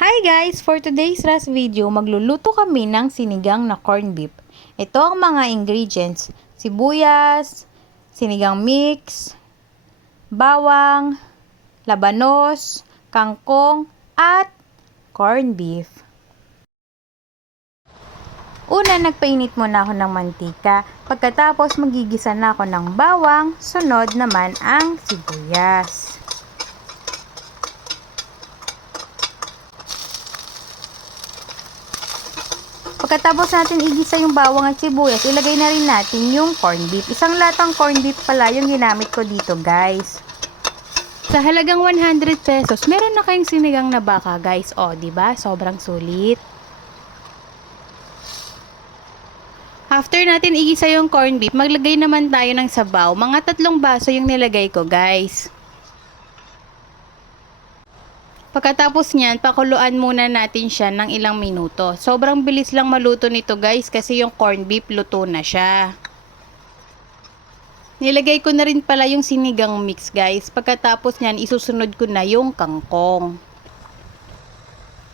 Hi guys! For today's last video, magluluto kami ng sinigang na corned beef. Ito ang mga ingredients: sibuyas, sinigang mix, bawang, labanos, kangkong, at corned beef. Una, nagpainit muna ako ng mantika. Pagkatapos, magigisa na ako ng bawang. Sunod naman ang sibuyas. Pagkatapos natin igisa yung bawang at sibuyas, ilagay na rin natin yung corned beef. Isang latang corned beef pala yung ginamit ko dito, guys. Sa halagang 100 pesos, meron na kayong sinigang na baka, guys. O, diba? Sobrang sulit. After natin igisa yung corned beef, maglagay naman tayo ng sabaw. Mga 3 baso yung nilagay ko, guys. Pagkatapos niyan, pakuluan muna natin siya ng ilang minuto. Sobrang bilis lang maluto nito, guys, kasi yung corned beef luto na siya. Nilagay ko na rin pala yung sinigang mix, guys. Pagkatapos niyan, isusunod ko na yung kangkong.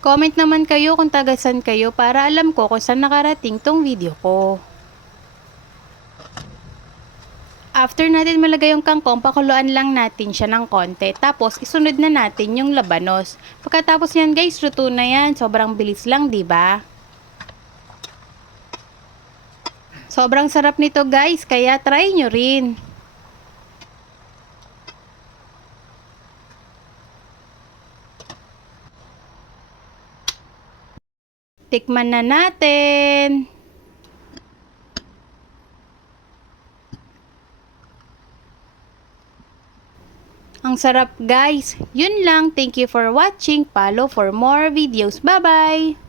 Comment naman kayo kung taga-san kayo para alam ko kung saan nakarating tong video ko. After natin malagay yung kangkong, pakuluan lang natin siya ng konti. Tapos, isunod na natin yung labanos. Pagkatapos yan, guys, luto na yan. Sobrang bilis lang, diba? Sobrang sarap nito, guys. Kaya try nyo rin. Tikman na natin. Ang sarap, guys. Yun lang. Thank you for watching. Follow for more videos. Bye-bye!